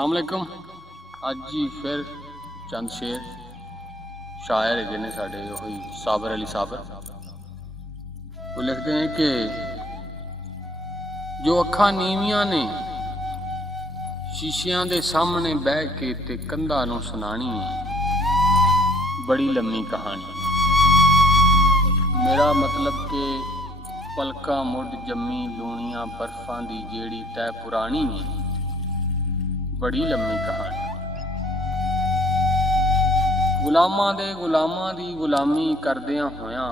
अस्सलाम वालेकुम। अज ही फिर चंद शेर शायर है ने साडे वही साबर अली साबर वो लिखते हैं कि जो अखा नीवियां ने शीशियां दे सामने बह के ते कंधा नूं सुनानी है बड़ी लम्मी कहानी। मेरा मतलब कि पलका मुड़ जम्मी लूनियां बर्फां दी जेड़ी तय पुरानी है बड़ी लम्मी कहानी। गुलामां दे गुलामां दी गुलामी करदियां होयां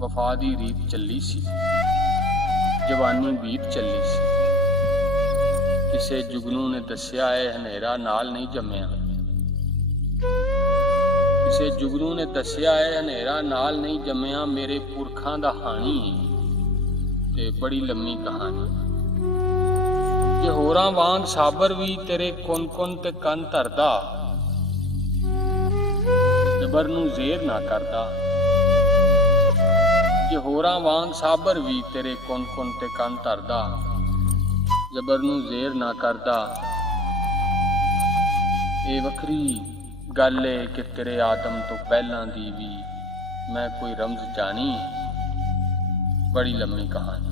वफा दी रीत चली सी जवानी बीत चली सी। किसे जुगनू ने दस्या है हनेरा नाल नहीं जम्मिया, किसे जुगनू ने दस्या है हनेरा नाल नहीं जम्मिया। मेरे पुरखां दा हानी ते बड़ी लम्मी कहानी। जे होरां वांग साबर भी तेरे कुन कुन ते कन धरदा जबर नूं जेर ना करदा। जे होरां वांग साबर भी तेरे कुन कुन ते कन धरदा जबर नूं जेर ना करदा। ये वखरी गल है कि तेरे आदम तो पहलां दी भी मैं कोई रमज जानी बड़ी लम्मी कहानी।